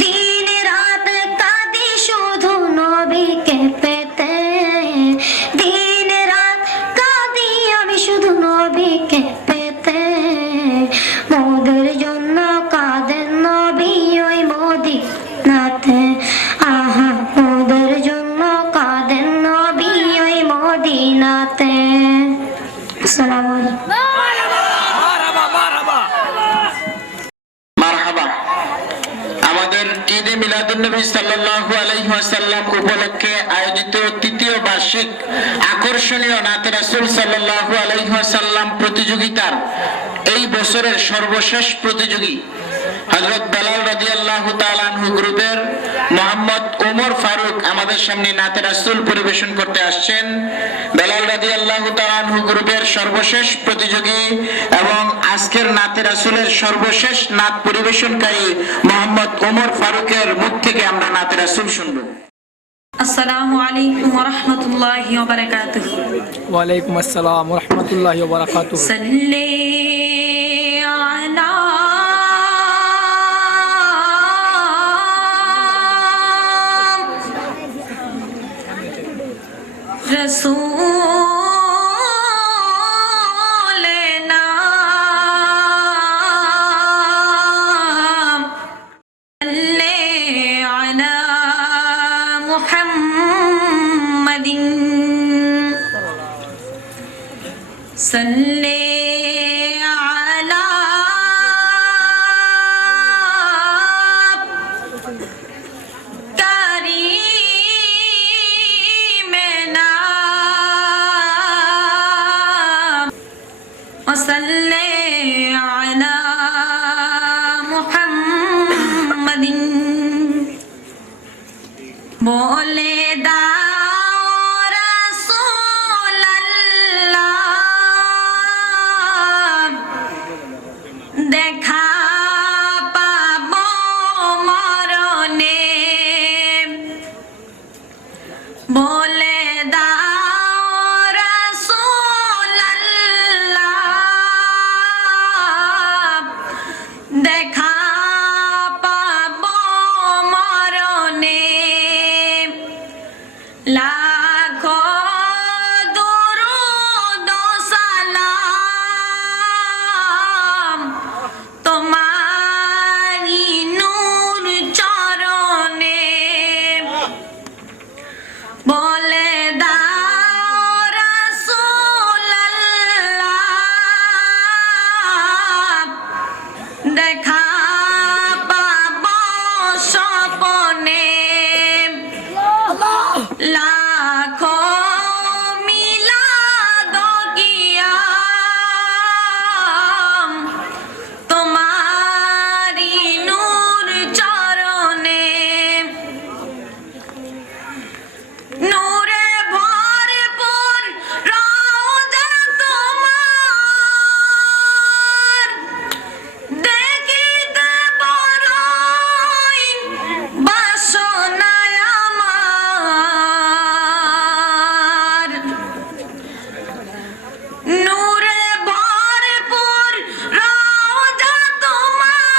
দিন রাত কাঁদি শুধু নবীকে পেতে, দিন রাত কাঁদি আমি শুধু নবীকে পেতে। মোদের জন্য কাঁদেন নবী ওই মদিনাতে, আহা মোদের জন্য কাঁদেন নবী ওই মদিনাতে। আসসালামু আলাইকুম। আমাদের ঈদে মিলাদুন্নবী সাল্লাল্লাহু আলাইহি ওয়াসাল্লাম উপলক্ষে আয়োজিত তৃতীয় বার্ষিক আকর্ষণীয় নাতে রাসূল সাল্লাল্লাহু আলাইহি ওয়াসাল্লাম প্রতিযোগিতার এই বছরের সর্বশেষ প্রতিযোগী হযরত বেলাল রাদিয়াল্লাহু তাআলা আনহু গ্রুপের মোহাম্মদ ওমর ফারুক আমাদের সামনে নাতে রাসূল পরিবেশন করতে আসছেন। বেলাল রাদিয়াল্লাহু তাআলা আনহু গ্রুপের সর্বশেষ প্রতিযোগী এবং আজকের নাতে রাসূলের সর্বশেষ নাত পরিবেশনকারী মোহাম্মদ ওমর ফারুকের মুখ থেকে আমরা নাতে রাসূল শুনব। আসসালামু আলাইকুম ওয়া রাহমাতুল্লাহি ওয়া বারাকাতুহু। ওয়া আলাইকুম আসসালাম ওয়া রাহমাতুল্লাহি ওয়া বারাকাতুহু। সাল্লি আলা রাসূলিনা সাল্লি আলা মুহাম্মাদিন সাল্লি আলা কারীমিনা ওয়া সাল্লি আলা মুহাম্মাদিন। বলে দাও রাসূলুল্লাহ দেখা পাবো মরণে, বলে দাও রাসূলুল্লাহ দেখা পাবো মরণে। লাখো দুরূদ ও সালাম তোমারি নূর চরণে, বলে দাও রাসূলুল্লাহ দেখা পাবো স্বপনে। লাখো মিলাদ কিয়াম তোমারি নূর চরণে, নূরে ভরপুর রওজা তোমার, দেখিতে বড়ই বাসনা আমার। নূরে ভরপুর রওজা তোমার,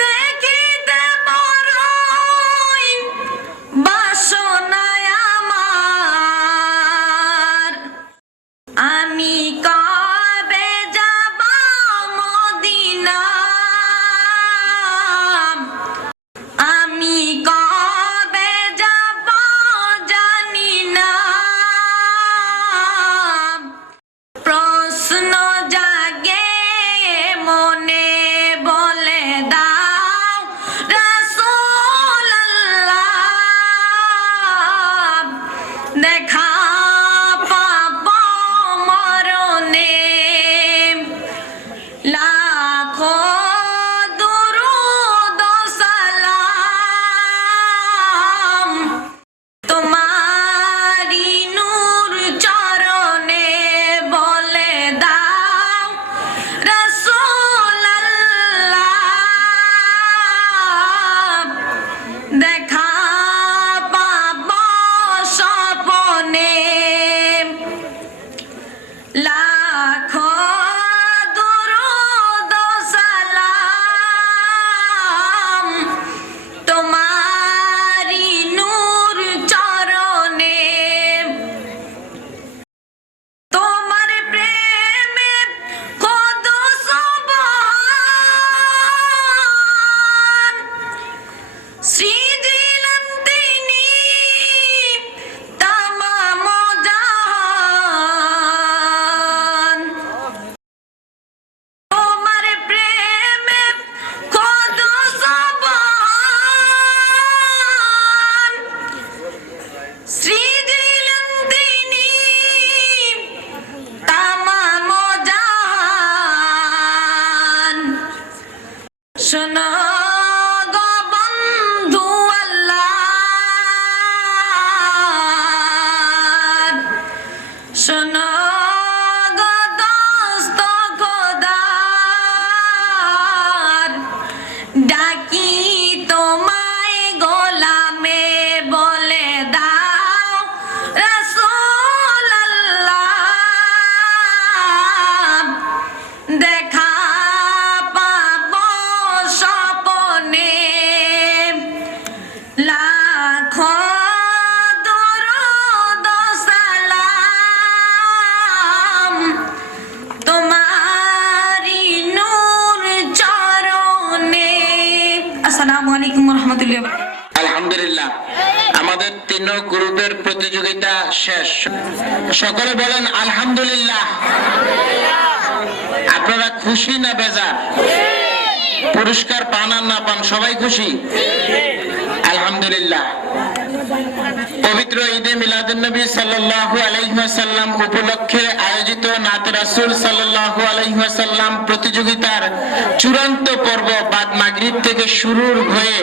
দেখিতে বড়ই বাসনা আমার। আমি কবে যাব মদিনা, আমি কবে যাব জানি না। প্রশ্ন জাগে মনে, বলে দাও রাসূলুল্লাহ দেখা পাবো মরণে। লাখো দুরূদ ও সালাম তোমারি নূর চরণে, বলে দাও রাসূলুল্লাহ শোনো গো বন্ধু আল্লাহ, শোনো গো দোস্ত খোদার, ডাকি তোমায় গোলামে বলে দাও রাসূল আল্লাহ, দেখা পাবো স্বপনে লাখো দরুদ ও সালাম তোমারি নূর চরণে। আসসালামু আলাইকুম ওয়া রাহমাতুল্লাহি ওয়া বারাকাতুহু। আলহামদুলিল্লাহ, আমাদের তিন গ্রুপের প্রতিযোগিতা শেষ। সকলে বলেন আলহামদুলিল্লাহ। আপনারা খুশি না বেজার? পুরস্কার পান আর না পান সবাই খুশি? আলহামদুলিল্লাহ। পবিত্র ঈদে মিলাদুন্নবী সাল্লাল্লাহু আলাইহি ওয়াসাল্লাম উপলক্ষে আয়োজিত নাত রাসূল সাল্লাল্লাহু আলাইহি ওয়াসাল্লাম প্রতিযোগিতার চূড়ান্ত পর্ব বাদ মাগরিব থেকে শুরু হয়ে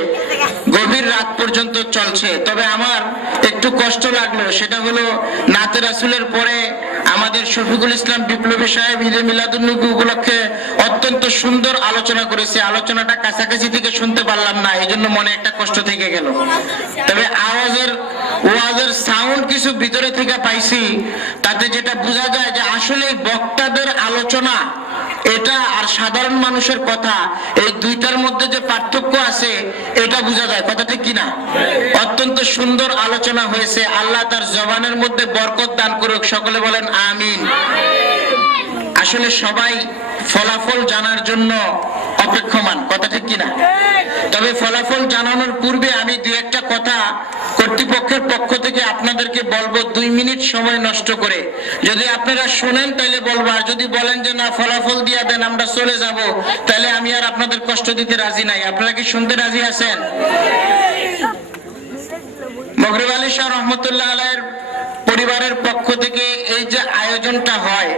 গভীর রাত পর্যন্ত চলছে। তবে আমার একটু কষ্ট লাগলো, সেটা হলো নাত রাসূলের পরে আমাদের শফিকুল ইসলাম বিপ্লবী সাহেব ঈদে মিলাদুন্নবী উপলক্ষে অত্যন্ত সুন্দর আলোচনা করেছে। আলোচনাটা কাছাকাছি থেকে শুনতে পারলাম না, এই জন্য মনে একটা কষ্ট থেকে গেল। তবে ওয়াজের সাউন্ড কিছু ভিতরে থেকে পাইছি, তাতে যেটা বোঝা যায় যে আসলে বক্তাদের আলোচনা এটা আর সাধারণ মানুষের কথা, এই দুইটার মধ্যে যে পার্থক্য আছে এটা বোঝা যায়। কথা ঠিক কিনা? অত্যন্ত সুন্দর আলোচনা হয়েছে। আল্লাহ তার জবানের মধ্যে বরকত দান করুক। সকলে বলেন আমিন। আসলে সবাই ফলাফল জানার জন্য অপেক্ষমান। কথা ঠিক কিনা? তবে ফলাফল জানানোর পূর্বে আমি দুই একটা কথা কর্তৃপক্ষের পক্ষ থেকে আপনাদেরকে বলবো, 2 মিনিট সময় নষ্ট করে। যদি আপনারা শুনেন তাহলে বলবো, আর যদি বলেন যে না ফলাফল দিয়া দেন আমরা চলে যাব, তাহলে আমি আর আপনাদের কষ্ট দিতে রাজি নাই। আপনারা কি শুনতে রাজি আছেন? মগরিব আলী শাহ রহমতুল্লাহ আলাইহির পরিবারের পক্ষ থেকে এই যে আয়োজনটা হয়,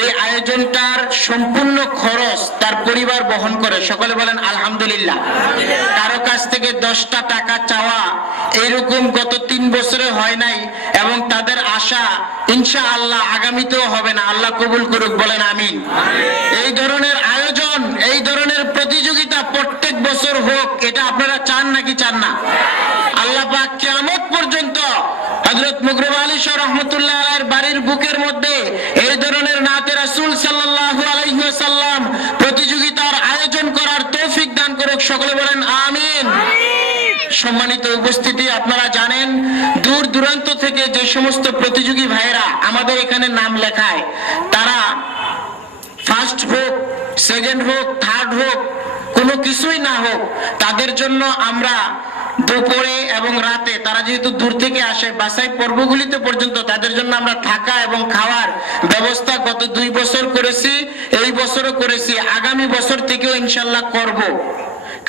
এই আয়োজনটার সম্পূর্ণ খরচ তার পরিবার বহন করে। সকলে বলেন আলহামদুলিল্লাহ। কারো কাছ থেকে 10টা টাকা চাওয়া এইরকম গত 3 বছরে হয় নাই, এবং তাদের আশা ইনশাআল্লাহ আগামীতেও হবে না। আল্লাহ কবুল করুক, বলেন আমিন। এই ধরনের আয়োজন, এই ধরনের প্রতিযোগিতা প্রত্যেক বছর হোক, এটা আপনারা চান নাকি চান না? আল্লাহ পাক কিয়ামত পর্যন্ত হযরত মুকররম আলী শাহ রহমাতুল্লাহ আলাইহির বাড়ির বুকের মধ্যে এই ধরনের নাতে রাসূল সাল্লাল্লাহু আলাইহি ওয়াসাল্লাম প্রতিযোগিতার আয়োজন করার তৌফিক দান করুক। সকলে বলেন আমিন। সম্মানিত উপস্থিতি, আপনারা জানেন দূর দূরান্ত থেকে যে সমস্ত প্রতিযোগী ভাইয়েরা আমাদের এখানে নাম লেখায়, তারা ফার্স্ট হোক, সেকেন্ড হোক, থার্ড হোক, কোনো কিছুই না হোক, তাদের জন্য আমরা দুপুরে এবং রাতে, তারা যেহেতু দূর থেকে আসে, বাসাই পর্বগুলিতে পর্যন্ত তাদের জন্য আমরা থাকা এবং খাওয়ার ব্যবস্থা গত 2 বছর করেছি, এই বছরও করেছি, আগামী বছর থেকেও ইনশাল্লাহ করব।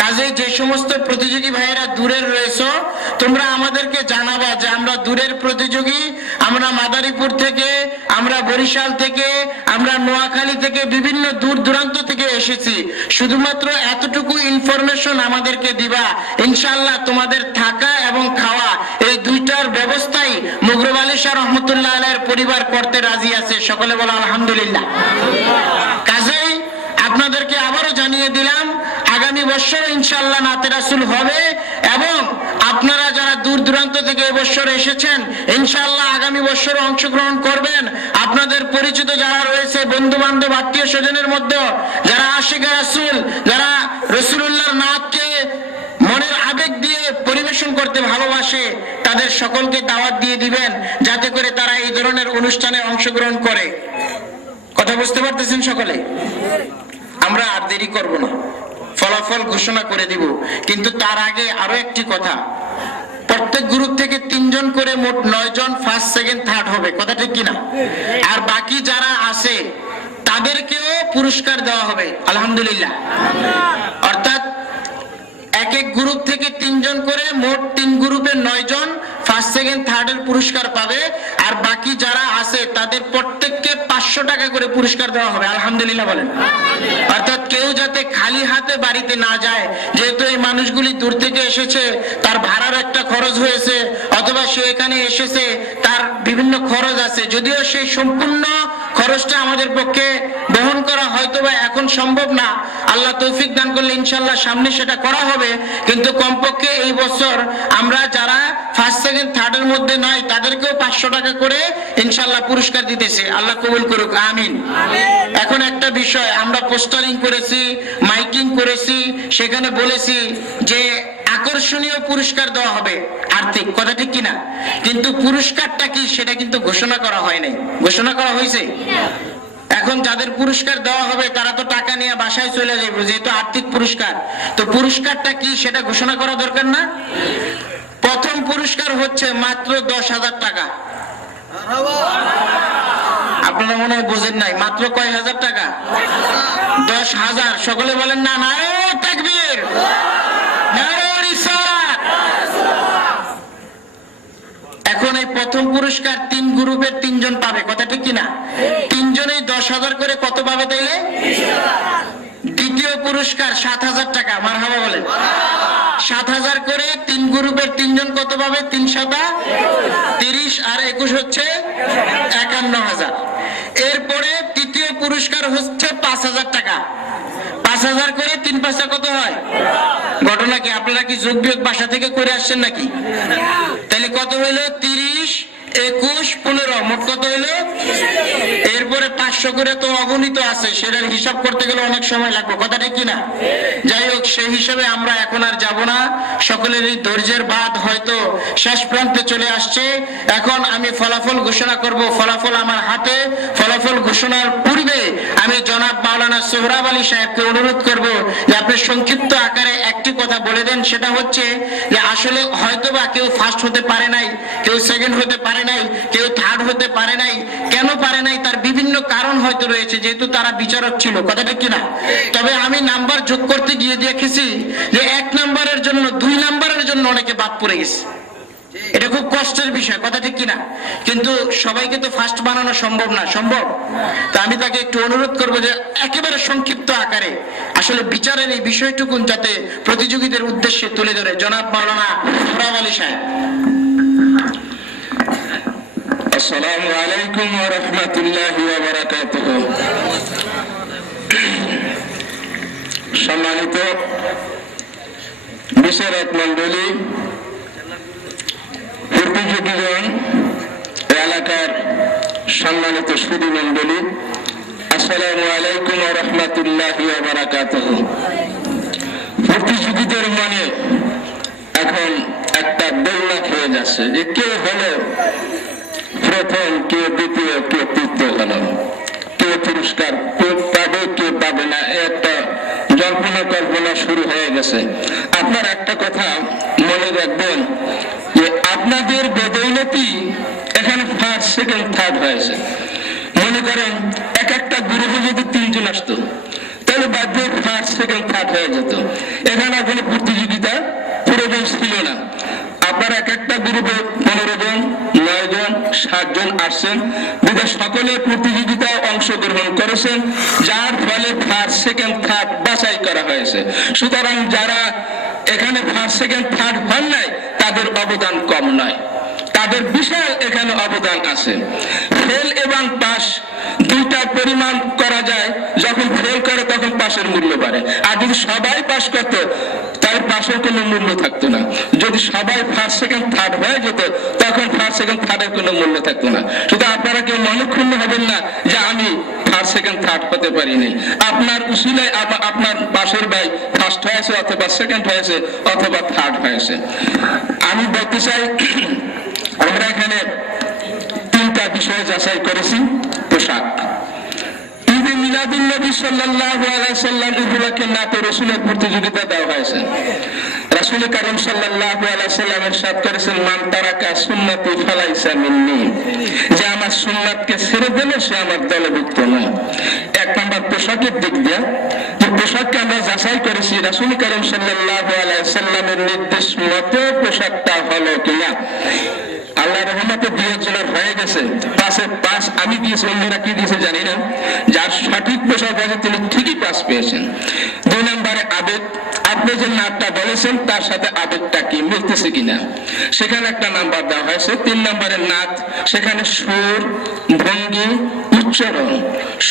কাজে যে সমস্ত প্রতিযোগী ভাইয়েরা দূরের রয়েছে, তোমরা আমাদেরকে জানাবা যে আমরা দূরের প্রতিযোগী, আমরা মাদারীপুর থেকে, আমরা বরিশাল থেকে, আমরা নোয়াখালী থেকে, বিভিন্ন দূর দূরান্ত থেকে এসেছি। শুধুমাত্র এতটুকু ইনফরমেশন আমাদেরকে দিবা, ইনশাআল্লাহ তোমাদের থাকা এবং খাওয়া এই দুইটার ব্যবস্থাই মুকররম আলী শাহ রহমতুল্লাহ আলাইহির পরিবার করতে রাজি আছে। সকলে বলো আলহামদুলিল্লাহ। কাজেই আপনাদেরকে আবারও জানিয়ে দিলাম, আগামী বছর ইনশাআল্লাহ নাতে রাসূল হবে, এবং আপনারা যারা দূর দূরান্ত থেকে এবছর এসেছেন ইনশাআল্লাহ আগামী বছর অংশগ্রহণ করবেন। আপনাদের পরিচিত যারা রয়েছে, বন্ধু বান্ধব, আত্মীয় স্বজনের মধ্যে যারা আশিক রাসূল, যারা রাসূলুল্লাহর নাতকে মনের আবেগ দিয়ে পরিবেশন করতে ভালোবাসে, তাদের সকলকে দাওয়াত দিয়ে দিবেন, যাতে করে তারা এই ধরনের অনুষ্ঠানে অংশগ্রহণ করে। কথা বুঝতে পারতেছেন সকলে? আমরা আর দেরি করব না, ফলাফল ঘোষণা করে দিব। কিন্তু তার আগে আরো একটি কথা, প্রত্যেক গ্রুপ থেকে 3 জন করে মোট 9 জন ফার্স্ট, সেকেন্ড, থার্ড হবে। কথা ঠিক কিনা? আর বাকি যারা আছে তাদেরকেও পুরস্কার দেওয়া হবে আলহামদুলিল্লাহ। অর্থাৎ এক এক গ্রুপ থেকে 3 জন করে মোট 3 গ্রুপে 9 জন ফার্স্ট, সেকেন্ড, থার্ডের পুরস্কার পাবে। আর বাকি যারা আছে তাদের প্রত্যেককে 500 টাকা করে পুরস্কার দেওয়া হবে আলহামদুলিল্লাহ বলেন। অর্থাৎ কেউ যাতে খালি হাতে বাড়িতে না যায়, যেহেতু এই মানুষগুলি দূর থেকে এসেছে, তার ভাড়ার একটা খরচ হয়েছে, অথবা সে এখানে এসেছে তার বিভিন্ন খরচ আছে, যদিও সেই সম্পূর্ণ খরচটা আমাদের পক্ষে বহন করা হয়তোবা এখন সম্ভব না, আল্লাহ তৌফিক দান করলে ইনশাআল্লাহ সামনে সেটা করা হবে, কিন্তু কমপক্ষে এই বছর আমরা যারা ফার্স্ট সেকেন্ড থার্ডের মধ্যে নয় তাদেরকেও 500 টাকা করে ইনশাআল্লাহ পুরস্কার দিতেছে, আল্লাহ কবুল করুক, আমিন। এখন একটা বিষয়, আমরা পোস্টারিং করেছি, মাইকিং করেছি, সেখানে বলেছি যে আকর্ষণীয় পুরস্কার দেওয়া হবে, আর্থিক, কথা ঠিক কিনা? কিন্তু পুরস্কারটা কি সেটা কিন্তু ঘোষণা করা হয় নাই। ঘোষণা করা হয়েছে? এখন যাদের পুরস্কার দেওয়া হবে তারা তো টাকা নিয়ে বাসায় চলে যাবে, যেহেতু আর্থিক পুরস্কার, তো পুরস্কারটা কি সেটা ঘোষণা করা দরকার না? প্রথম পুরস্কার হচ্ছে মাত্র 10,000 টাকা। আপনারা মনে হয় বোঝেন নাই, মাত্র কয় হাজার টাকা? 10,000। সকলে বলেন না, নারে তাকবীর, নারে রিসালাত। এখন এই প্রথম পুরস্কার 3 গ্রুপের 3 জন পাবে, কথা ঠিক কিনা? 3 জনেই 10,000 করে কত পাবে তাইলে? দ্বিতীয় পুরস্কার 7,000 টাকা, মারহাবা বলেন। 7,000 করে 3 গ্রুপের 3 জন কত পাবে? 3 7 30 আর 21 হচ্ছে 51,000। এরপরে তৃতীয় পুরস্কার হচ্ছে 5,000 টাকা। 5,000 করে 3 5 কত হয়? ঘটনা কি, আপনারা কি যোগ বিয়োগ বাসা থেকে করে আসছেন নাকি? তাহলে কত হইলো? 30 21 15, মোট কত হইলো? এরপরে 500 করে তো অগণিত আছে, সেটার হিসাব করতে গেলে অনেক সময় লাগবে, কথা ঠিক কিনা? যাই হোক, সেই হিসাবে আমরা এখন আর যাব না, সকলের এই ধৈর্যের বাঁধ হয়তো শেষ প্রান্তে চলে আসছে। এখন আমি ফলাফল ঘোষণা করব, ফলাফল আমার হাতে। ফলাফল ঘোষণার পূর্বে আমি জনাব মাওলানা সোহরাব আলী সাহেবকে অনুরোধ করব যে আপনি সংক্ষিপ্ত আকারে একটি কথা বলে দেন, সেটা হচ্ছে যে আসলে হয়তোবা কেউ ফার্স্ট হতে পারে নাই, কেউ সেকেন্ড হতে পারে নাই, কেউ থার্ড হতে পারে নাই। কেন পারে নাই তার বিভিন্ন কারণ হয়তো রয়েছে, যেহেতু তারা বিচারক ছিল, কথা ঠিক কিনা? তবে আমি নাম্বার যোগ করতে গিয়ে দেখেছি যে 1 নাম্বারের জন্য 2 নাম্বারের জন্য অনেকে বাদ পড়ে গেছে। এটা খুব কষ্টের বিষয়, কথা ঠিক কিনা? কিন্তু সবাইকে তো ফার্স্ট বানানো সম্ভব না, সম্ভব? তা আমি তাকে একটু অনুরোধ করবো যে একেবারে সংক্ষিপ্ত আকারে আসলে বিচারের এই বিষয়টুকুন যাতে প্রতিযোগীদের উদ্দেশ্যে তুলে ধরে। জনাব মাওলানা সোহরাব আলী সাহেব। আসসালামু আলাইকুম ওয়া রাহমাতুল্লাহি ওয়া বারাকাতুহু। সম্মানিত বিচারক মণ্ডলী, প্রতিযোগীগণ, এলাকার সম্মানিত সুধী মণ্ডলী, আসসালামু আলাইকুম ওয়া রাহমাতুল্লাহি ওয়া বারাকাতুহু। প্রতিযোগীদের মনে এখন একটা দোলনা খেয়ে যাচ্ছে যে কে হলো প্রথম, কে দ্বিতীয়, কে তৃতীয় হলো, কে পুরস্কার পাবে, কে পাবে না, একটা জল্পনা কল্পনা শুরু হয়ে গেছে। আপনার একটা কথা মনে রাখবেন যে আপনাদের বদৌলতি এখানে ফার্স্ট সেকেন্ড থার্ড হয়েছে। মনে করেন এক একটা গ্রুপে যদি 3 জন আসতো তাহলে বাধ্য ফার্স্ট সেকেন্ড থার্ড হয়ে যেত। এখানে কোনো প্রতিযোগিতা প্রয়োজন ছিল না। আপনার এক একটা গ্রুপে 15 জন, 9 জন, 7 জন আসছেন, বিধায় সকলে প্রতিযোগিতায় অংশগ্রহণ করেছেন, যার ফলে ফার্স্ট সেকেন্ড থার্ড বাছাই করা হয়েছে। সুতরাং যারা এখানে ফার্স্ট সেকেন্ড থার্ড হন নাই তাদের অবদান কম নয়, তাদের বিশাল এখানে অবদান আছে। ফেল এবং পাস দুইটার পরিমাণ করা যায়, যখন ফেল করে তখন পাশের মূল্য বাড়ে, আর যদি সবাই পাস করতো তার পাশের কোনো মূল্য থাকতো না। যদি সবাই ফার্স্ট সেকেন্ড থার্ড হয়ে যেত তখন ফার্স্ট সেকেন্ড থার্ডের কোনো মূল্য থাকতো না। শুধু আপনারা কেউ মনক্ষুণ্ণ হবেন না যে আমি ফার্স্ট সেকেন্ড থার্ড হতে পারিনি। আপনার উসিলায় আপনার পাশের ভাই ফার্স্ট হয়েছে, অথবা সেকেন্ড হয়েছে, অথবা থার্ড হয়েছে। আমি বলতে চাই, আমরা এখানে 3টা বিষয় যাচাই করেছি। পোশাক, ঈদে মিলাদুন নবী সাল্লাল্লাহু আলাইহি সাল্লাম উপলক্ষে নাতে রাসূলের প্রতিযোগিতা দেওয়া হয়েছে। রাসূল কারীম সাল্লাল্লাহু আলাইহি সাল্লাম ইরশাদ করেছেন, মান তারাকা সুন্নতি ফালাইসা মিন্নি, যে আমার সুন্নাতকে ছেড়ে দিল সে আমার দলভুক্ত নয়। 1 নম্বর পোশাকের দিক দিয়ে, যে পোশাককে আমরা যাচাই করেছি রাসূল করিম সাল্লাল্লাহু আলাইহি সাল্লামের নির্দেশ মতো পোশাকটা হলো কিনা। আল্লাহ রহমতে 2 হয়ে গেছে, 5-5 আমি দিয়েছি, অন্যরা কি দিয়েছে জানি না। যার সঠিক পোশাক আছে তিনি ঠিকই 5 পেয়েছেন। 2 নম্বরে আবেগ, আপনি যে নামটা বলেছেন তার সাথে আবেগটা কি মিলতেছে কিনা, সেখানে একটা নাম্বার দেওয়া হয়েছে। 3 নম্বরের নাচ, সেখানে সুর, ভঙ্গি, উচ্চারণ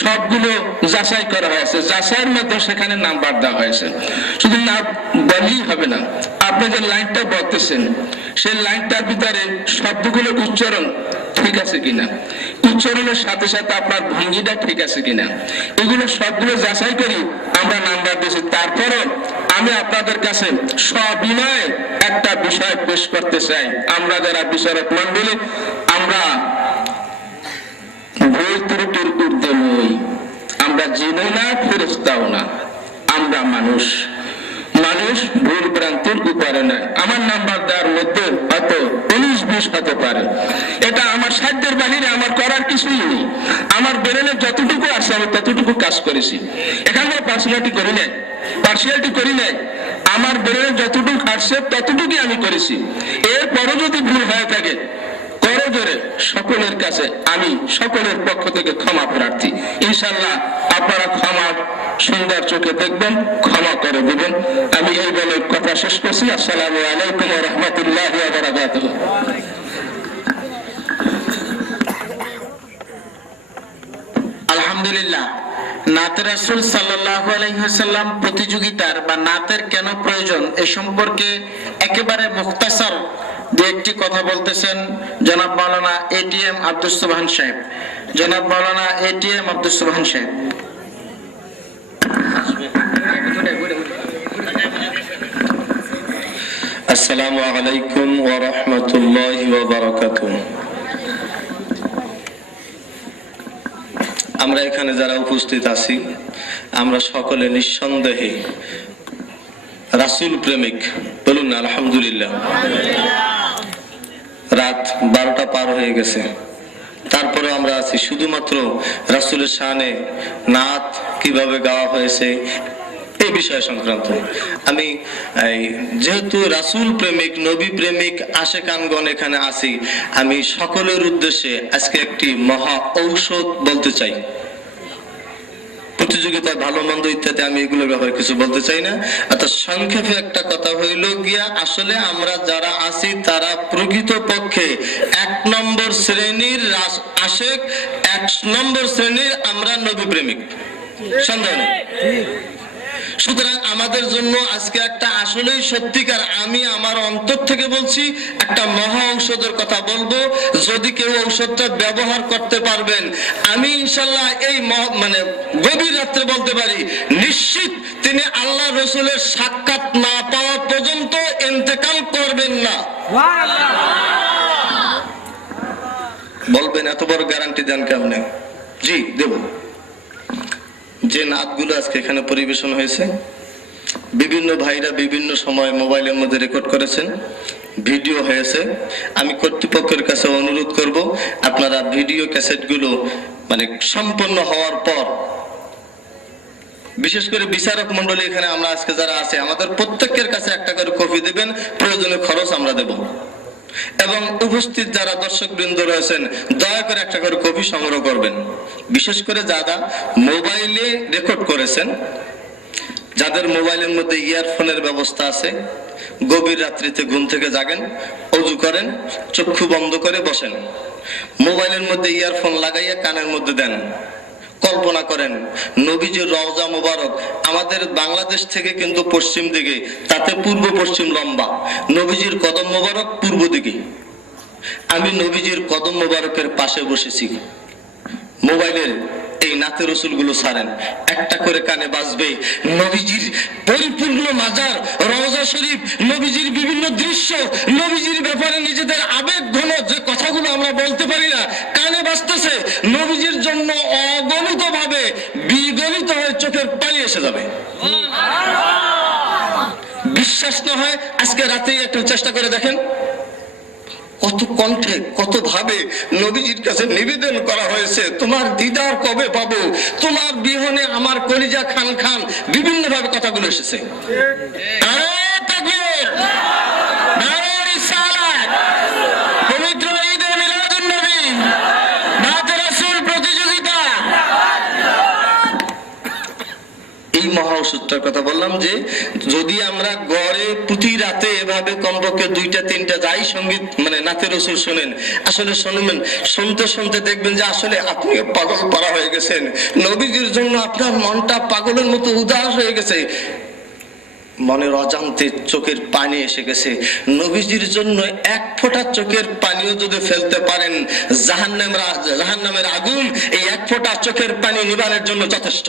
সবগুলো যাচাই করা হয়েছে, যাচাইয়ের মধ্যে সেখানে নাম্বার দেওয়া হয়েছে। শুধু না বললেই হবে না, আপনি যে লাইনটা বলতেছেন সেই লাইনটার ভিতরে শব্দগুলো উচ্চারণ ঠিক আছে কিনা, উচ্চারণের সাথে সাথে আপনার ভঙ্গিটা ঠিক আছে কিনা, এগুলো সবগুলো যাচাই করি আমরা নাম্বার দিয়েছি। তারপরে আমি আপনাদের কাছে সবিনয়ে একটা বিষয় পেশ করতে চাই। আমরা যারা বিচারক মণ্ডলী, আমরা ভুল ত্রুটির ঊর্ধ্বে নই, আমরা জিনও না ফেরেশতাও না, আমরা মানুষ। মানুষ ভুল ভ্রান্তির উপরে নয়। আমার নাম্বার দেওয়ার মধ্যে হয়তো 19-20 হতে পারে, এটা আমার সাধ্যের বাহিরে, আমার করার কিছুই নেই। আমার ব্রেনে যতটুকু আছে আমি ততটুকু কাজ করেছি, এখানে পার্সোনালিটি করি নাই। আমার ব্রেনে যতটুকু আসছে ততটুকুই আমি করেছি। এরপরও যদি ভুল হয়ে থাকে করজোরে সকলের কাছে আমি সকলের পক্ষ থেকে ক্ষমা প্রার্থী। ইনশাআল্লাহ আপনারা ক্ষমা সুন্দর চোখে দেখবেন, ক্ষমা করে দিবেন। আমি এই বলে কথা শেষ করছি। আসসালামু আলাইকুম ওয়া রাহমাতুল্লাহি ওয়া বারাকাতুহু। আলহামদুলিল্লাহ, নাতে রাসূল সাল্লাল্লাহু আলাইহি ওয়াসাল্লাম প্রতিযোগিতার বা নাতের কেন প্রয়োজন এ সম্পর্কে একেবারে মুখতাসার দু একটি কথা বলতেছেন জনাব মাওলানা এটিএম আব্দুস সুবহান সাহেব। জনাব মাওলানা এটিএম আব্দুস সুবহান সাহেব। আসসালামু আলাইকুম ওয়া রাহমাতুল্লাহি ওয়া বারাকাতুহু। আমরা এখানে যারা উপস্থিত আছি, আমরা সকলে নিঃসন্দেহে রাসূল প্রেমিক, বলুন না আলহামদুলিল্লাহ। রাত 12টা পার হয়ে গেছে, তারপরে আমরা আছি শুধুমাত্র রাসূলের শানে নাত কিভাবে গাওয়া হয়েছে এই বিষয় সংক্রান্ত। আমি যেহেতু রাসূল প্রেমিক, নবী প্রেমিক আশেকানগণ এখানে আছি, আমি সকলের উদ্দেশ্যে আজকে একটি মহা ঔষধ বলতে চাই। প্রতিযোগিতা ভালো মন্দ ইত্যাদি আমি এগুলোর ব্যাপারে কিছু বলতে চাই না। অর্থাৎ সংক্ষেপে একটা কথা হইল গিয়া, আসলে আমরা যারা আছি তারা প্রকৃত পক্ষে 1 নম্বর শ্রেণীর আশেক, 1 নম্বর শ্রেণীর আমরা নবী প্রেমিক, সন্দেহ নেই। সুতরাং আমাদের জন্য আজকে একটা আসলেই সত্যিকার, আমি আমার অন্তর থেকে বলছি, একটা মহা ঔষধের কথা বলবো। যদি কেউ ঔষধটা ব্যবহার করতে পারবেন, আমি ইনশাল্লাহ এই গভীর রাত্রে বলতে পারি, নিশ্চিত তিনি আল্লাহ রসুলের সাক্ষাৎ না পাওয়া পর্যন্ত ইন্তেকাল করবেন না। বলবেন এত বড় গ্যারান্টি দেন কেমনে? জি দেব। যে নাতগুলো আজকে এখানে পরিবেশন হয়েছে, বিভিন্ন ভাইরা বিভিন্ন সময় মোবাইলের মধ্যে রেকর্ড করেছেন, ভিডিও হয়েছে। আমি কর্তৃপক্ষের কাছে অনুরোধ করব, আপনারা ভিডিও ক্যাসেটগুলো সম্পন্ন হওয়ার পর, বিশেষ করে বিচারক মন্ডলী এখানে আমরা আজকে যারা আছে, আমাদের প্রত্যেকের কাছে একটা করে কপি দেবেন, প্রয়োজনীয় খরচ আমরা দেব। এবং উপস্থিত যারা দর্শক বৃন্দ রয়েছেন, দয়া করে একটা করে কপি সংগ্রহ করবেন। বিশেষ করে যারা মোবাইলে রেকর্ড করেছেন, যাদের মোবাইলের মধ্যে ইয়ারফোনের ব্যবস্থা আছে, গভীর রাত্রিতে ঘুম থেকে জাগেন, ওযু করেন, চক্ষু বন্ধ করে বসেন, মোবাইলের মধ্যে ইয়ারফোন লাগাইয়া কানের মধ্যে দেন। কল্পনা করেন নবীজির রওজা মোবারক আমাদের বাংলাদেশ থেকে কিন্তু পশ্চিম দিকে, তাতে পূর্ব পশ্চিম লম্বা, নবীজির কদম মোবারক পূর্ব দিকে। আমি নবীজির কদম মোবারকের পাশে বসেছি। মোবাইলের এই নাতে রসুল গুলো ছাড়েন, একটা করে কানে বাজবে নবীজির পরিপূর্ণ মাজার, রওজা শরীফ, নবীজির বিভিন্ন দৃশ্য, নবীজির ব্যাপারে নিজেদের আবেগ ঘন যে কথাগুলো আমরা বলতে পারি না, কানে বাজতেছে। নবীজির জন্য অগণিত ভাবে বিগলিত হয়ে চোখের পানি এসে যাবে। বিশ্বাস না হয় আজকে রাতেই একটু চেষ্টা করে দেখেন, কত কণ্ঠে কত ভাবে নবীজির কাছে নিবেদন করা হয়েছে, তোমার দিদার কবে পাবো, তোমার বিহনে আমার কলিজা খান খান, বিভিন্ন ভাবে কথাগুলো এসেছে। নারে তাকবীর, নারে রিসালাত, পবিত্র ঈদে মিলাদুন্নবী, নাতে রাসূল প্রতিযোগিতা। এই মহা ওষুধটার কথা বললাম যে যদি আমরা গড়ে প্রতি রাতে এভাবে কমপক্ষে 2-3টা যাই সঙ্গীত মানে নাতে রসুল শোনেন, আসলে শুনবেন, শুনতে শুনতে দেখবেন যে আসলে আপনিও পাগল পারা হয়ে গেছেন। নবীজির জন্য আপনার মনটা পাগলের মতো উদাস হয়ে গেছে, মনের অজান্তে চোখের পানি এসে গেছে। নবীজির জন্য এক ফোঁটা চোখের পানিও যদি ফেলতে পারেন, জাহান্নামের আগুন এই এক ফোঁটা চোখের পানি নিবারের জন্য যথেষ্ট।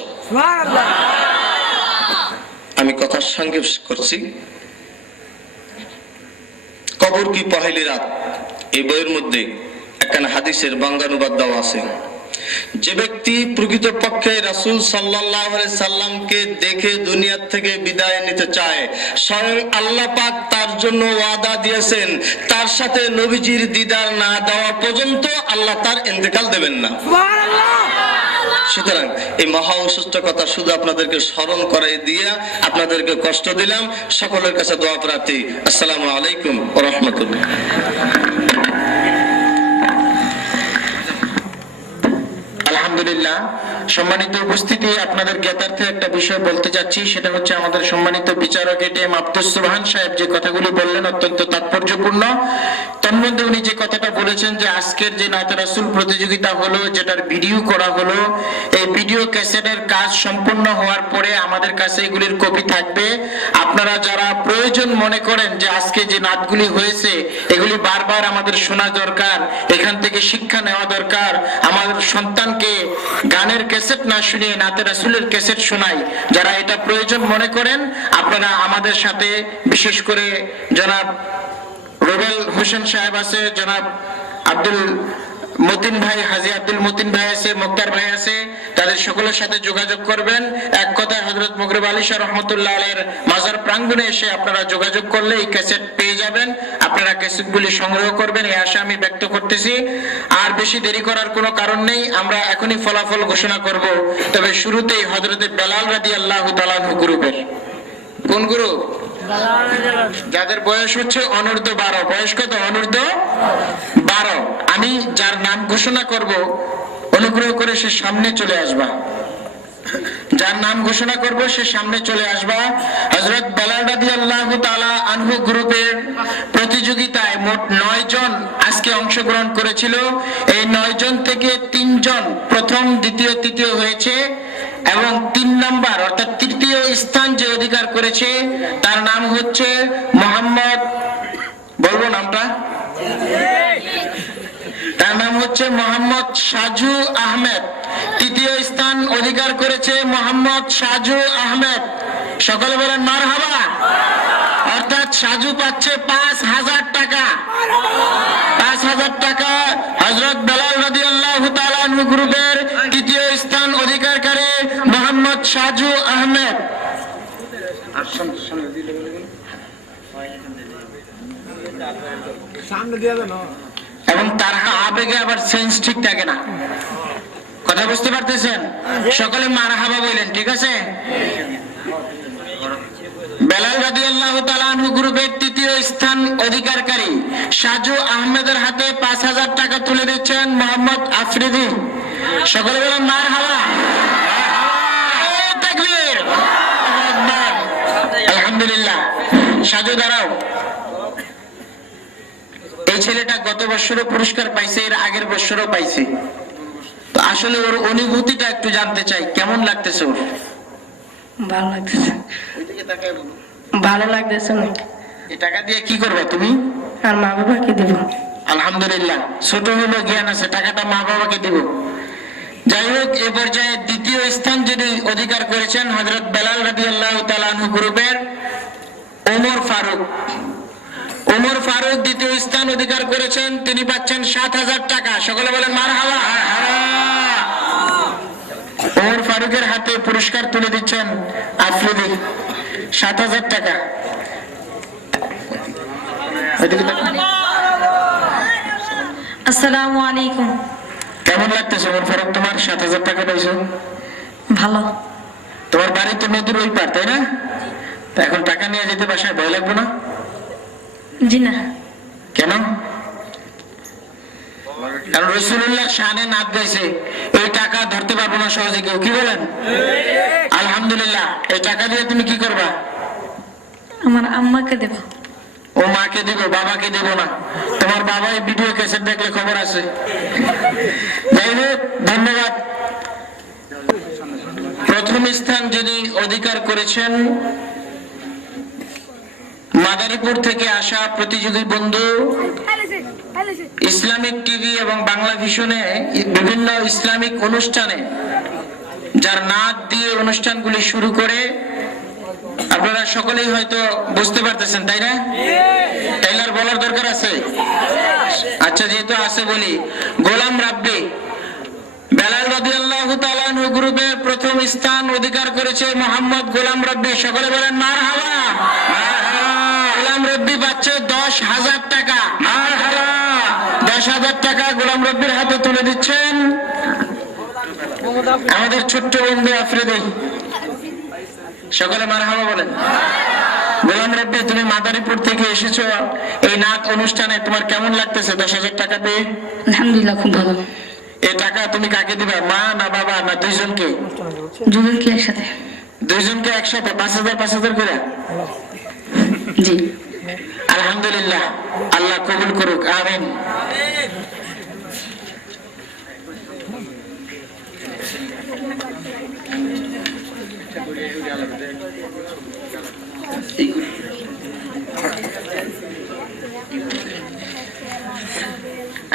আমি কথার সঙ্গে করছি, কবর কি পহেলি রাত, এই বইয়ের মধ্যে একখানা হাদিসের বাংলানুবাদ দেওয়া আছে। যে ব্যক্তি প্রকৃত পক্ষে রাসূল সাল্লাল্লাহু আলাইহি সাল্লামকে দেখে দুনিয়া থেকে বিদায় নিতে চায়, স্বয়ং আল্লাহ পাক তার জন্য ওয়াদা দিয়েছেন, তার সাথে নবীজির দিদার না দেওয়া পর্যন্ত আল্লাহ তার ইন্তেকাল দেবেন না। সুতরাং এই মহা অসুস্থ কথা শুধু আপনাদেরকে স্মরণ করাই দিয়া আপনাদেরকে কষ্ট দিলাম। সকলের কাছে দোয়া প্রার্থী। আসসালামু আলাইকুম ওয়া রাহমাতুল্লাহ। আলহামদুলিল্লাহ, সম্মানিত উপস্থিতি, আপনাদের জ্ঞাতার্থে একটা বিষয় বলতে যাচ্ছি, সেটা হচ্ছে আমাদের সম্মানিত বিচারক এটিএম আব্দুস সুবহান সাহেব যে কথাগুলি বললেন অত্যন্ত তাৎপর্যপূর্ণ। তন্মধ্যে উনি যে কথাটা বলেছেন যে আজকের যে নাতে রাসূল প্রতিযোগিতা হলো, যেটার ভিডিও করা হলো, এই ভিডিও ক্যাসেটের কাজ সম্পূর্ণ হওয়ার পরে আমাদের কাছে এগুলির কপি থাকবে। আপনারা যারা প্রয়োজন মনে করেন যে আজকে যে নাতগুলি হয়েছে এগুলি বারবার আমাদের শোনা দরকার, এখান থেকে শিক্ষা নেওয়া দরকার, আমাদের সন্তানকে গানের ক্যাসেট না শুনিয়ে নাতে রাসূলের ক্যাসেট শোনাই, যারা এটা প্রয়োজন মনে করেন আপনারা আমাদের সাথে, বিশেষ করে জনাব রুবেল হোসেন সাহেব আছে, জনাব আব্দুল মতিন ভাই, হাজী আব্দুল মতিন ভাই আছে, মুক্তার ভাই আছে, তাদের সকলের সাথে যোগাযোগ করবেন। এক কথায় হযরত মুকরিব আলী শাহ রহমাতুল্লাহ আলাইহির মাজার প্রাঙ্গণে এসে আপনারা যোগাযোগ করলে এই ক্যাসেট পেয়ে যাবেন, আপনারা ক্যাসেটগুলি সংগ্রহ করবেন, এই আশা আমি ব্যক্ত করতেছি। আর বেশি দেরি করার কোনো কারণ নেই, আমরা এখনই ফলাফল ঘোষণা করব। তবে শুরুতেই হযরতে বেলাল রাদিয়াল্লাহু তাআলা আনহু গ্রুপের, কোন গ্রুপ? যাদের বয়স হচ্ছে অনূর্ধ্ব 12। বয়স কত? অনূর্ধ্ব 12। আমি যার নাম ঘোষণা করব অনুগ্রহ করে সে সামনে চলে আসবা, যার নাম ঘোষণা করব সে সামনে চলে আসবা। হযরত বেলাল রাদিয়াল্লাহু তাআলা আনহু গ্রুপের প্রতিযোগিতায় মোট 9 জন আজকে অংশগ্রহণ করেছিল। এই 9 জন থেকে 3 জন প্রথম, দ্বিতীয়, তৃতীয় হয়েছে এবং 3 নম্বর অর্থাৎ তৃতীয় স্থান যে অধিকার করেছে তার নাম হচ্ছে মোহাম্মদ, বলবো নামটা, তার নাম হচ্ছে মোহাম্মদ সাজু আহমেদ। তৃতীয় স্থান অধিকার করেছে মোহাম্মদ সাজু আহমেদ। সকলে বলেন মারহাবা। অর্থাৎ সাজু পাচ্ছে 5,000 টাকা। 5,000 টাকা হযরত বেলাল রাদিয়াল্লাহু তাআলা আনহু গ্রুপের তৃতীয় স্থান অধিকারকারী মোহাম্মদ সাজু আহমেদ। এবং তার আবেগে আবার সেন্স ঠিক থাকে না, কথা বুঝতে পারতেছেন? সকলে মারহাবা বলেন, ঠিক আছে? বেলাল রাদিয়াল্লাহু তাআলা আনহু গ্রুপের তৃতীয় স্থান অধিকারকারী সাজু আহমেদের হাতে 5,000 টাকা তুলে দিচ্ছেন মোহাম্মদ আফ্রিদি। সকলে বলেন মারহাবা। তাকবীর। আলহামদুলিল্লাহ। সাজু দাঁড়াও। এই ছেলেটা গত বছরও পুরস্কার পাইছে, এর আগের বছরও পাইছে। তো আসলে ওর অনুভূতিটা একটু জানতে চাই, কেমন লাগতেছে ওর? ভালো লাগতেছে। ভালো লাগতেছে না। এই টাকা দিয়ে কি করবে তুমি? আর মা বাবাকে দেব। আলহামদুলিল্লাহ, ছোট হলো জ্ঞান আছে, টাকাটা মা বাবাকে দেব। যাই হোক, এ পর্যায়ে দ্বিতীয় স্থান যিনি অধিকার করেছেন হযরত বেলাল রাদিয়াল্লাহু তাআলা আনহু গ্রুপের ওমর ফারুক। ওমর ফারুক দ্বিতীয় স্থান অধিকার করেছেন, তিনি পাচ্ছেন 7,000 টাকা। সকলে বলেন মারহাবা। ওমর ফারুকের হাতে পুরস্কার তুলে দিচ্ছেন আফ্রিদি, 7,000 টাকা। আসসালামু আলাইকুম। কেমন লাগতেছে ওর ফরক তোমার? 7,000 টাকা পাইছো, ভালো। তোমার বাড়ি তো নদীর ওই পার, তাই না? তা এখন টাকা নিয়ে যেতে বাসায় ভয় লাগবে না? জি না। কেন? কারণ রাসূলুল্লাহ শানে নাত গাইছে, এই টাকা ধরতে পারবো না সহজে কেউ, কি বলেন? আলহামদুলিল্লাহ। এই টাকা দিয়ে তুমি কি করবা? আমার আম্মাকে দেব। ও মাকে দেব, বাবাকে দেব না। তোমার বাবা এই ভিডিও ক্যাসেট দেখলে খবর আছে। যাই হোক, ধন্যবাদ। প্রথম স্থান যিনি অধিকার করেছেন, মাদারীপুর থেকে আসা প্রতিযোগী বন্ধু, ইসলামিক টিভি এবং বাংলা ভিশনে বিভিন্ন ইসলামিক অনুষ্ঠানে যার নাচ দিয়ে অনুষ্ঠানগুলি শুরু করে, আপনারা সকলেই হয়তো বুঝতে পারতেছেন, তাই না? টেইলার বলার দরকার আছে? আচ্ছা, যেহেতু আছে বলি। গোলাম রাব্বি বেলাল রাদিয়াল্লাহু তাআলা আনহু গ্রুপে প্রথম স্থান অধিকার করেছে মোহাম্মদ গোলাম রাব্বি। সকলে বলেন মারহাবা। গোলাম রাব্বি পাচ্ছে 10,000 টাকা। মারহাবা। 10,000 টাকা গোলাম রাব্বির হাতে তুলে দিচ্ছেন আমাদের ছোট্ট বন্ধু আফ্রিদি। সকলে মারহাবা বলেন। গোলাম রাব্বি, তুমি মাদারীপুর থেকে এসেছো এই নাচ অনুষ্ঠানে, তোমার কেমন লাগতেছে 10,000 টাকা পেয়ে? আলহামদুলিল্লাহ, খুব ভালো। এই টাকা তুমি কাকে দিবা? মা না বাবা না দুইজনকে? দুজনকে একসাথে। দুইজনকে একসাথে 5,000 করে? জি। আলহামদুলিল্লাহ, আল্লাহ কবুল করুক, আমিন।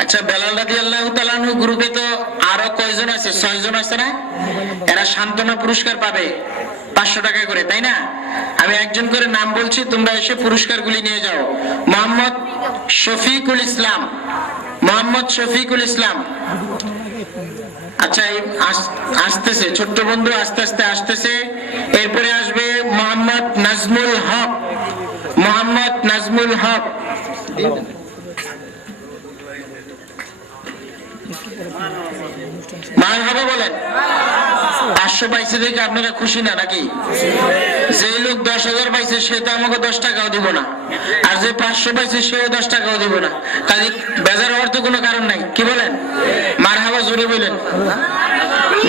আচ্ছা, বেলাল রাদিয়াল্লাহু তাআলা আনহু গ্রুপে তো আরো কয়জন আছে? 6 জন আছে না? এরা সান্ত্বনা পুরস্কার পাবে 500 টাকা করে, তাই না? আমি একজন করে নাম বলছি, তোমরা এসে পুরস্কারগুলি নিয়ে যাও। মোহাম্মদ শফিকুল ইসলাম, মোহাম্মদ শফিকুল ইসলাম। আচ্ছা, আসতেছে ছোট্ট বন্ধু, আস্তে আস্তে আসতেছে। এরপরে আসবে মোহাম্মদ নাজমুল হক, মোহাম্মদ নাজমুল হক। মারহাবা বলেন। 500 পাইছে দেখে আপনারা খুশি না নাকি? যে লোক 10,000 পাইছে সে তো আমাকে 10 টাকাও দিব না, আর যে 500 পাইছে সেও 10 টাকাও দিব না। কাজে বেজার হওয়ার তো কোনো কারণ নাই, কি বলেন? মারহাবা জোরে বলেন।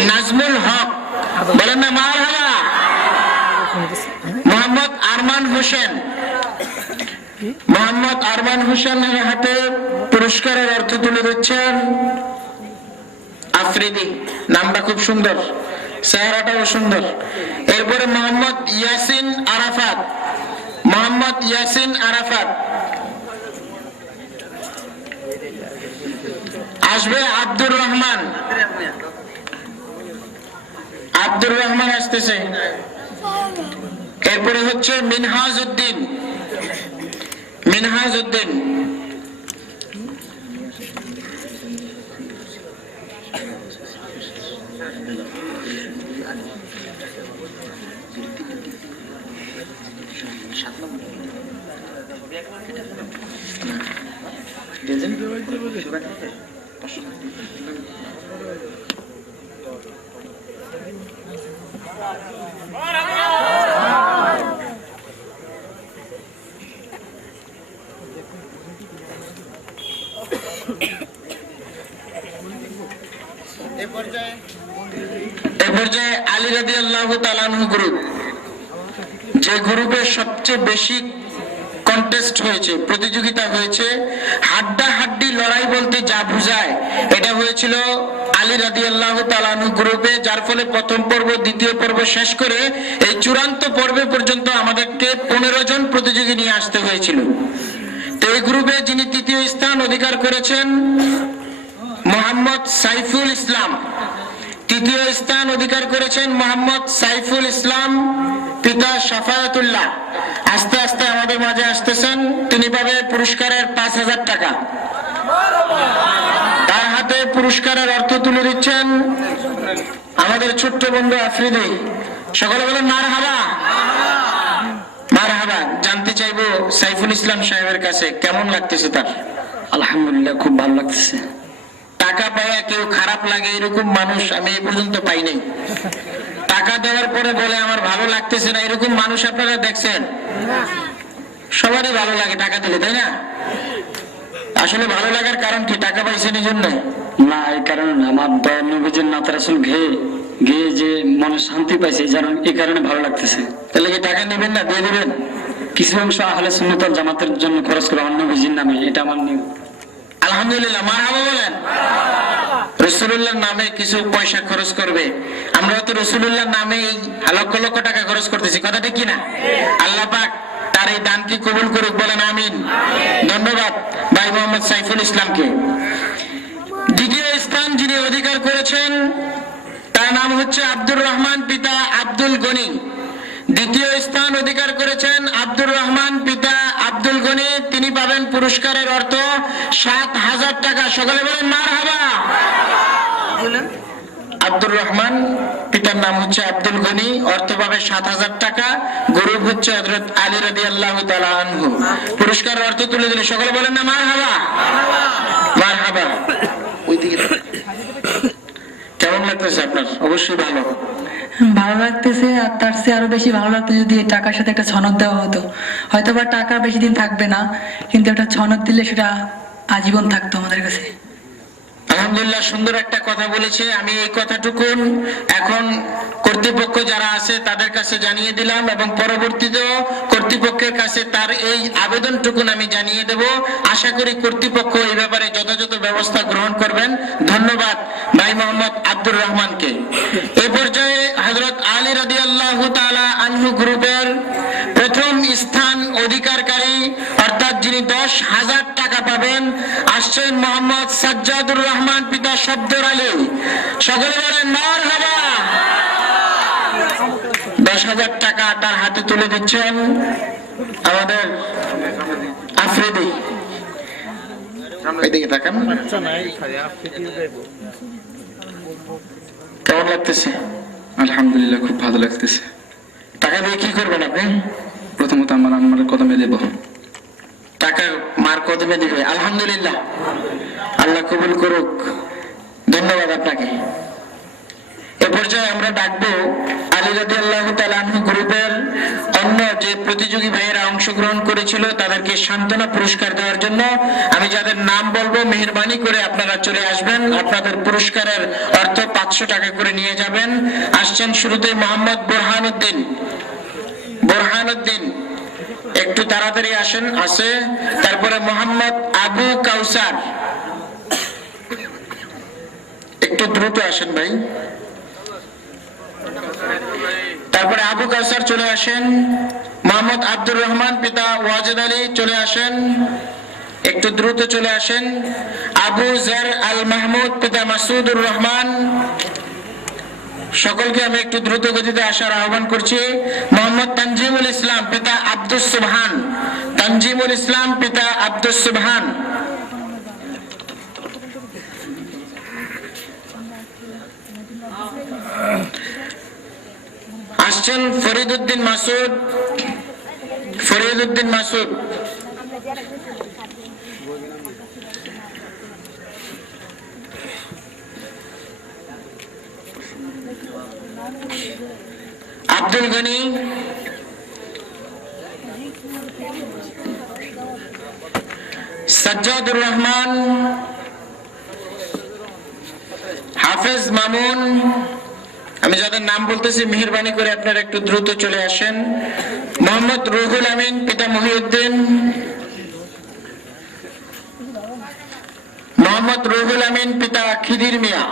নাজমুল হক বলেন না মারহাবা। মোহাম্মদ আরমান হোসেন, মোহাম্মদ আরমান হোসেনের হাতে পুরস্কারের অর্থ তুলে দিচ্ছেন আফ্রিদি। নামটা খুব সুন্দর, চেহারাটাও সুন্দর। এরপরে মোহাম্মদ ইয়াসিন আরাফাত, মোহাম্মদ ইয়াসিন আরাফাত। আসবে আব্দুর রহমান, আব্দুর রহমান আসতেছে। এরপরে হচ্ছে মিনহাজ উদ্দিন, মিনহাজ উদ্দিন। এ পর্যায়ে আলী রাদিয়াল্লাহু তাআলা আনহু গ্রুপ, যে গ্রুপের সবচেয়ে বেশি কন্টেস্ট হয়েছে, প্রতিযোগিতা হয়েছে, হাড্ডাহাড্ডি লড়াই বলতে যা বোঝায়, এটা হয়েছিল আলী রাদিয়াল্লাহু তাআলা আনহু গ্রুপে। যার ফলে প্রথম পর্ব, দ্বিতীয় পর্ব শেষ করে এই চূড়ান্ত পর্বে পর্যন্ত আমাদেরকে 15 জন প্রতিযোগী নিয়ে আসতে হয়েছিল। তো এই গ্রুপে যিনি তৃতীয় স্থান অধিকার করেছেন মোহাম্মদ সাইফুল ইসলাম, তৃতীয় স্থান অধিকার করেছেন মোহাম্মদ সাইফুল ইসলাম, পিতা শাফায়াতুল্লাহ। আস্তে আস্তে আমাদের মাঝে আসতেছেন, তিনি পাবে পুরস্কারের 5,000 টাকা। তার হাতে পুরস্কারের অর্থ তুলে দিচ্ছেন আমাদের ছোট্ট বন্ধু আফ্রিদি। সকলে বলেন মারহাবা, মারহাবা। জানতে চাইবো সাইফুল ইসলাম সাহেবের কাছে কেমন লাগতেছে তার? আলহামদুলিল্লাহ খুব ভালো লাগতেছে। টাকা পাওয়া কেউ খারাপ লাগে এরকম মানুষ আমি এই পর্যন্ত পাই নাই। টাকা দেওয়ার পরে বলে আমার ভালো লাগতেছে না, এরকম মানুষ আপনারা দেখছেন? সবারই ভালো লাগে টাকা দিলে, তাই না? আসলে ভালো লাগার কারণ কি? টাকা পাইছেন এই জন্য না, এই কারণে না, আমার দয়াল নবীজির নাত রাসূল গেয়ে গেয়ে যে মনে শান্তি পাইছে এই কারণে ভালো লাগতেছে। তাহলে কি টাকা নেবেন না, দিয়ে দেবেন? কিছু অংশ আহলে সুন্নাত ওয়াল জামাতের জন্য খরচ করে আমার নবীজির নামে, এটা আমার নিয়ম। আলহামদুলিল্লাহ, মারহাবা বলেন। রাসূলুল্লাহর নামে কিছু পয়সা খরচ করবে। আমরা তো রাসূলুল্লাহর নামে এই লক্ষ লক্ষ টাকা খরচ করতেছি, কথা ঠিক কিনা? আল্লাহ পাক তার এই দানকে কবুল করুক, বলেন আমিন। ধন্যবাদ ভাই মোহাম্মদ সাইফুল ইসলামকে। দ্বিতীয় স্থান যিনি অধিকার করেছেন তার নাম হচ্ছে আব্দুর রহমান পিতা আব্দুল গনি। দ্বিতীয় স্থান অধিকার করেছেন আব্দুর রহমান পিতা আব্দুল গনি। তিনি পাবেন পুরস্কারের অর্থ ৭,০০০ টাকা। সকলে বলেন মারহাবা। আব্দুর রহমান পিতার নাম হচ্ছে আব্দুল গনি, অর্থ পাবে ৭,০০০ টাকা। গরু হচ্ছে হযরত আলী রাদিয়াল্লাহু তাআলা আনহু। পুরস্কারের অর্থ তুলে দিলে সকলে বলেন না মারহাবা। মারহাবা। ওইদিকে কেমন লাগতেছে আপনার? অবশ্যই ভালো ভালো লাগতেছে, আর তার চেয়ে আরো বেশি ভালো লাগতো যদি এই টাকার সাথে একটা সনদ দেওয়া হতো। হয়তো বা টাকা বেশি দিন থাকবে না, কিন্তু একটা সনদ দিলে সেটা আজীবন থাকতো আমাদের কাছে। আলহামদুলিল্লাহ, সুন্দর একটা কথা বলেছে। আমি এই কথাটুকুন এখন কর্তৃপক্ষ যারা আছে তাদের কাছে জানিয়ে দিলাম, এবং পরবর্তীতেও কর্তৃপক্ষের কাছে তার এই আবেদনটুকুন আমি জানিয়ে দেব। আশা করি কর্তৃপক্ষ এই ব্যাপারে যথাযথ ব্যবস্থা গ্রহণ করবেন। ধন্যবাদ ভাই মোহাম্মদ আব্দুর রহমানকে। এই পর্যায়ে হযরত আলী রাদিয়াল্লাহু তাআলা আনহু গ্রুপের প্রথম স্থান অধিকারকারী, অর্থাৎ যিনি ১০,০০০ টাকা পাবেন, আসছেন মোহাম্মদ সাজ্জাদুর রহমান পিতা শব্দর আলী। সকলে বলেন মারহাবা। ১০,০০০ টাকা তার হাতে তুলে দিচ্ছেন আমাদের আফ্রিদি। এদিকে তাকান। কেমন লাগতেছে? আলহামদুলিল্লাহ খুব ভালো লাগতেছে। টাকা দিয়ে কি করবেন আপনি? প্রথমত আমার আম্মার কদমে দেব। টাকা মার কদমে দিবে। আলহামদুলিল্লাহ, আল্লাহ কবুল করুক। ধন্যবাদ আপনাকে। এ পর্যায়ে আমরা ডাকবো আলী রাদিয়াল্লাহু তাআলা আনহু গ্রুপের অন্য যে প্রতিযোগী ভাইয়েরা অংশগ্রহণ করেছিল তাদেরকে সান্ত্বনা পুরস্কার দেওয়ার জন্য। আমি যাদের নাম বলবো মেহেরবানি করে আপনারা চলে আসবেন, আপনাদের পুরস্কারের অর্থ ৫০০ টাকা করে নিয়ে যাবেন। আসছেন শুরুতে মোহাম্মদ বোরহানউদ্দিন। বোরহানউদ্দিন একটু তাড়াতাড়ি আসেন। আছে তারপরে মোহাম্মদ আবু কাউসার, একটু দ্রুত আসেন ভাই। তারপরে আবু কাউসার চলে আসেন। মোহাম্মদ আব্দুর রহমান পিতা ওয়াজেদ আলী চলে আসেন, একটু দ্রুত চলে আসেন। আবু জার আল মাহমুদ পিতা মাসুদুর রহমান। সকলকে আমি একটু দ্রুত গতিতে আসার আহ্বান করছি। মোহাম্মদ তানজিমুল ইসলাম পিতা আব্দুস সুবহান। তানজিমুল ইসলাম পিতা আব্দুস সুবহান। আসছেন ফরিদউদ্দিন মাসুদ। ফরিদউদ্দিন মাসুদ। আব্দুল গনি। সাজ্জাদুর রহমান। হাফেজ মামুন। আমি যাদের নাম বলতেছি মেহেরবানি করে আপনারা একটু দ্রুত চলে আসেন। মোহাম্মদ রুহুল আমিন পিতা মহিউদ্দিন। মোহাম্মদ রুহুল আমিন পিতা খিদির মিয়া।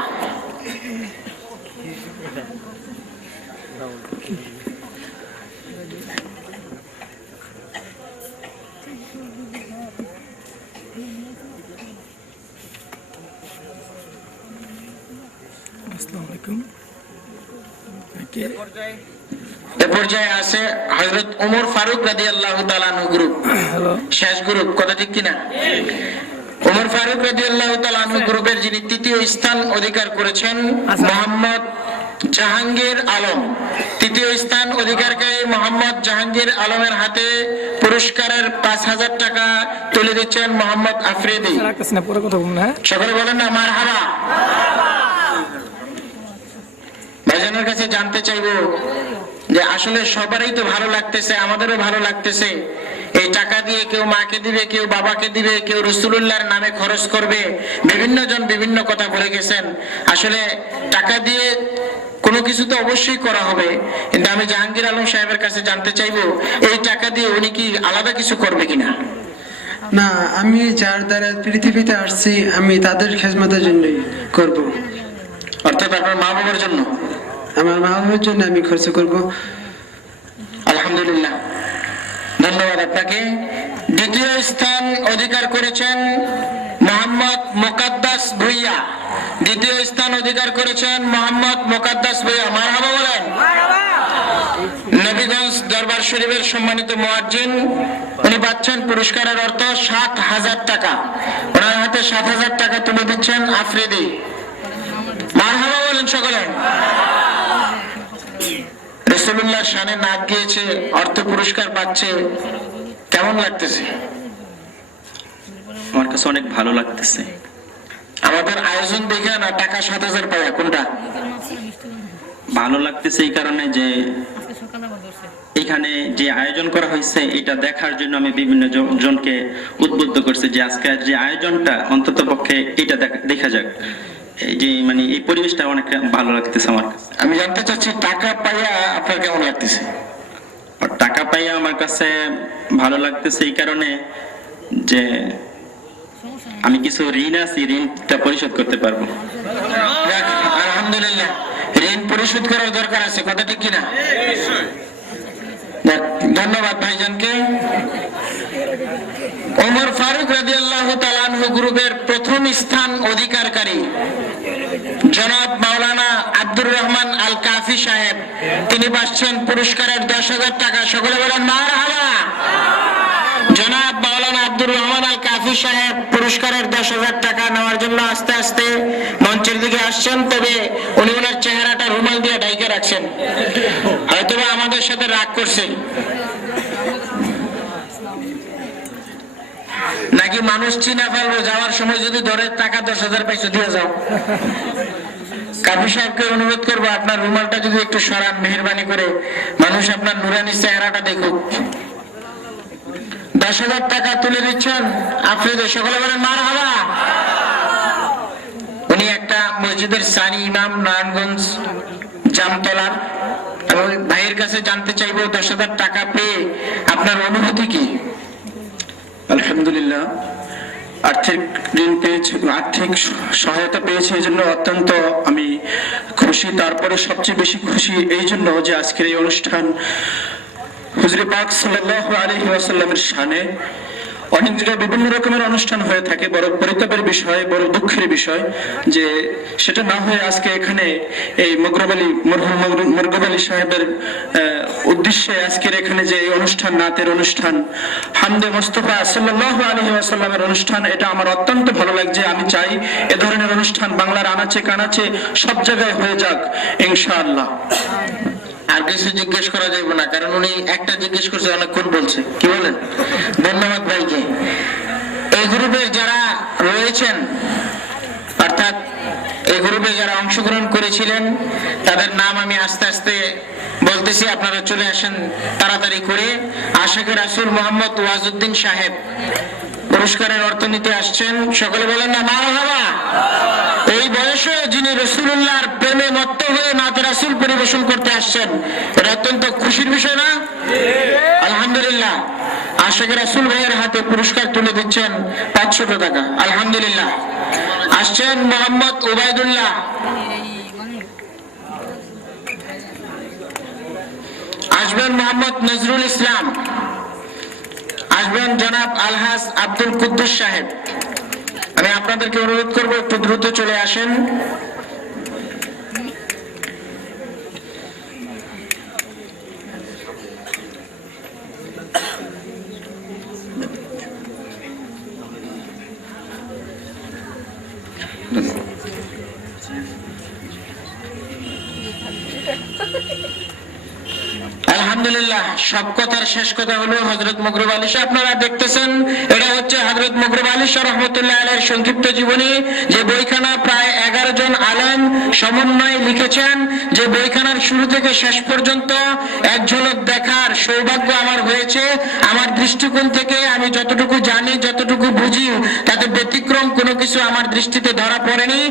আসসালামু আলাইকুম। এ পর্যায়ে আছে হযরত ওমর ফারুক রাদিয়াল্লাহু তাআলা আনহু গ্রুপ। শেষ গ্রুপ, কথা ঠিক কিনা? ওমর ফারুক রাদিয়াল্লাহু তাআলা আনহু গ্রুপের যিনি তৃতীয় স্থান অধিকার করেছেন মোহাম্মদ জাহাঙ্গীর আলম। তৃতীয় স্থান অধিকারকারী মোহাম্মদ জাহাঙ্গীর আলমের হাতে পুরস্কারের 5,000 টাকা তুলে দিচ্ছেন মোহাম্মদ আফ্রিদি। রাখতেছি না, পরে কথা বলুন। হ্যাঁ, সকলে বলেন না মারহাবা। ভাইজানের কাছে জানতে চাইবো যে আসলে সবারই তো ভালো লাগতেছে, আমাদেরও ভালো লাগতেছে। এই টাকা দিয়ে কেউ মাকে দিবে, কেউ বাবাকে দিবে, কেউ রাসূলুল্লাহর নামে খরচ করবে। বিভিন্ন জন বিভিন্ন কথা বলে গেছেন। আসলে টাকা দিয়ে কোনো কিছু তো অবশ্যই করা হবে, কিন্তু আমি জাহাঙ্গীর আলম সাহেবের কাছে জানতে চাইবো এই টাকা দিয়ে উনি কি আলাদা কিছু করবে কিনা। না, আমি যার দ্বারা পৃথিবীতে আসছি আমি তাদের খেদমতের জন্যই করব। অর্থাৎ আপনার মা বাবার জন্য? আমার মা বাবার জন্য আমি খরচ করব। আলহামদুলিল্লাহ, ধন্যবাদ আপনাকে। দ্বিতীয় স্থান অধিকার করেছেন মোহাম্মদ মোকাদ্দাস ভুইয়া। দ্বিতীয় স্থান অধিকার করেছেন মোহাম্মদ মোকাদ্দাস ভুইয়া। মারহাবা বলেন। নবীগঞ্জ দরবার শরীফের সম্মানিত মুয়াজ্জিন, উনি পাচ্ছেন পুরস্কারের অর্থ 7,000 টাকা। ওনার হাতে 7,000 টাকা তুলে দিচ্ছেন আফ্রিদি। মারহাবা বলেন সকলে। রাসূলুল্লাহর শানে নাচ গিয়েছে, অর্থ পুরস্কার পাচ্ছে, কেমন লাগতেছে? আমার কাছে অনেক ভালো লাগতেছে। আমাদের আয়োজন দেখে না টাকা 7,000 পাওয়া কোনটা ভালো লাগতেছে এই কারণে যে এখানে যে আয়োজন করা হয়েছে এটা দেখার জন্য আমি বিভিন্ন জনকে উদ্বুদ্ধ করছি যে আজকে যে আয়োজনটা অন্তত পক্ষে এটা দেখা যাক। এই যে মানে এই পরিবেশটা অনেক ভালো লাগতেছে আমার কাছে। আমি জানতে চাচ্ছি টাকা পাইয়া আপনার কেমন লাগতেছে? টাকা পাইয়া আমার কাছে ভালো লাগতেছে এই কারণে যে আমি কিছু ঋণ আছি, ঋণটা পরিশোধ করতে পারবো। আলহামদুলিল্লাহ, ঋণ পরিশোধ করার দরকার আছে, কথা ঠিক কিনা? ধন্যবাদ ভাইজানকে। ওমর ফারুক রাদিয়াল্লাহু তাআলা আনহু গ্রুপের প্রথম স্থান অধিকারকারী জনাব মাওলানা আব্দুর রহমান আল কাফি সাহেব, তিনি পাচ্ছেন পুরস্কারের 10,000 টাকা। সকলে বলেন মারহাবা। জনাব মাওলানা আব্দুর রহমান আল কাফি সাহেব পুরস্কারের 10,000 টাকা নেওয়ার জন্য আস্তে আস্তে মঞ্চের দিকে আসছেন, তবে উনি ওনার চেহারাটা রুমাল দিয়ে ঢাইকে রাখছেন, হয়তোবা আমাদের সাথে রাগ করছেন। নাকি মানুষ চিনা ফেলবো, যাওয়ার সময় যদি ধরে টাকা 10,000 পাইছো দিয়ে যাও। কাফি সাহেবকে অনুরোধ করবো আপনার রুমালটা যদি একটু সরান মেহেরবানি করে, মানুষ আপনার নুরানি চেহারাটা দেখুক। 10,000 টাকা তুলে দিচ্ছেন আফ্রিদি। সকলে বলেন মারহাবা। উনি একটা মসজিদের সানি ইমাম, নারায়ণগঞ্জ জামতলার। আমি ভাইয়ের কাছে জানতে চাইবো 10,000 টাকা পেয়ে আপনার অনুভূতি কি? আলহামদুলিল্লাহ, আর্থিক ঋণ পেয়েছি, আর্থিক সহায়তা পেয়েছি, এই জন্য অত্যন্ত আমি খুশি। তারপরে সবচেয়ে বেশি খুশি এই জন্য যে আজকের এই অনুষ্ঠান হুজুরে পাক সাল্লাল্লাহু আলাইহি ওয়াসাল্লামের শানে অনেক জায়গায় বিভিন্ন রকমের অনুষ্ঠান হয়ে থাকে, বড় পরিতাপের বিষয়, বড় দুঃখের বিষয় যে সেটা না হয়ে আজকে এখানে এই মরগব আলী সাহেবের উদ্দেশ্যে আজকের এখানে যে এই অনুষ্ঠান, নাতের অনুষ্ঠান, হামদে মুস্তাফা সাল্লাল্লাহু আলাইহি ওয়াসাল্লামের অনুষ্ঠান, এটা আমার অত্যন্ত ভালো লাগছে। আমি চাই এ ধরনের অনুষ্ঠান বাংলার আনাচে কানাচে সব জায়গায় হয়ে যাক ইনশাআল্লাহ। আর কিছু জিজ্ঞেস করা যাবে না, কারণ উনি একটা জিজ্ঞেস করছে, অনেকক্ষণ বলছে। কি বলেন? ধন্যবাদ ভাইকে। এই গ্রুপের যারা রয়েছেন, অর্থাৎ এই গ্রুপে যারা অংশগ্রহণ করেছিলেন, তাদের নাম আমি আস্তে আস্তে বলতেছি, আপনারা চলে আসেন তাড়াতাড়ি করে। আশিকে রাসূল মোহাম্মদ ওয়াজউদ্দিন সাহেব পুরস্কারের অর্থ নিতে আসছেন। সকলে বলেন না মারহাবা। এই বয়সে যিনি রাসূলুল্লাহর প্রেমে মত্ত হয়ে নাতে রাসূল পরিবেশন করতে আসছেন, এটা অত্যন্ত খুশির বিষয় না? আলহামদুলিল্লাহ। আশিকে রাসূল ভাইয়ের হাতে পুরস্কার তুলে দিচ্ছেন 500 টাকা। আলহামদুলিল্লাহ। আসছেন মোহাম্মদ উবাইদুল্লাহ, আসবেন মোহাম্মদ নজরুল ইসলাম, আসবেন জনাব আলহাজ আব্দুল কুদ্দুস সাহেব। আমি আপনাদেরকে অনুরোধ করবো একটু দ্রুত চলে আসেন। সব কথার শেষ কথা হলো হযরত মকরুব আলী শাহ। আপনারা দেখতেছেন এটা হচ্ছে হযরত মকরুব আলী শাহ রাহমাতুল্লাহ আলাইহির সংক্ষিপ্ত জীবনী, যে বইখানা প্রায় 11 জন আলেম সমন্বয়ে লিখেছেন, যে বইখানার শুরু থেকে শেষ পর্যন্ত এক ঝলক দেখার সৌভাগ্য আমার হয়েছে। আমার দৃষ্টিকোণ থেকে আমি যতটুকু জানি, যতটুকু বুঝি, তাতে ব্যতিক্রম কোনো কিছু আমার দৃষ্টিতে ধরা পড়েনি।